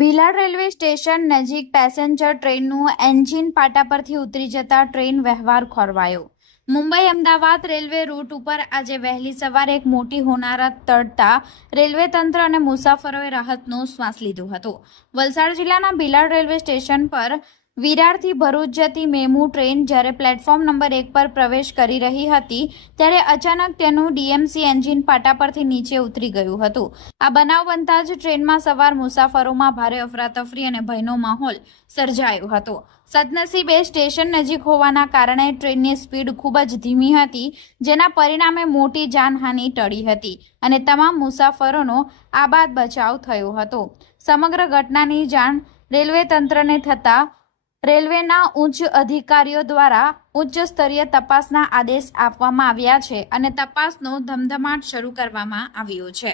Bhilad railway station નજીક passenger ટ્રેનનું engine પાટા પરથી ઉતરી જતા ટ્રેન વ્યવહાર ખોરવાયો। મુંબઈ અમદાવાદ રેલવે રૂટ ઉપર આજે વહેલી સવારે એક મોટી હોનારત ટળતા રેલવે તંત્ર અને મુસાફરોએ રાહતનો શ્વાસ લીધો હતો। વલસાડ જિલ્લાના ભીલાડ રેલવે સ્ટેશન પર વિરારથી ભરૂચ જતી મેમુ ટ્રેન જ્યારે પ્લેટફોર્મ નંબર 1 પર પ્રવેશ કરી રહી હતી ત્યારે અચાનક તેનું ડીએમસી એન્જિન પાટા પરથી નીચે ઉતરી ગયું હતું। આ બનાવ બનતા જ ટ્રેનમાં સવાર મુસાફરોમાં ભારે અફરાતફરી અને ભયનો માહોલ સર્જાયો હતો। સદનસીબે સ્ટેશન નજીક હોવાના કારણે ટ્રેનની સ્પીડ ખૂબ જ ધીમી હતી, જેના પરિણામે મોટી જાનહાનિ ટળી હતી અને તમામ મુસાફરોનો આબાદ બચાવ થયો હતો। સમગ્ર ઘટનાની જાણ રેલવે તંત્રને થતાં રેલવેના ઉચ્ચ અધિકારીઓ દ્વારા ઉચ્ચ સ્તરીય તપાસના આદેશ આપવામાં આવ્યા છે અને તપાસનો ધમધમાટ શરૂ કરવામાં આવ્યો છે।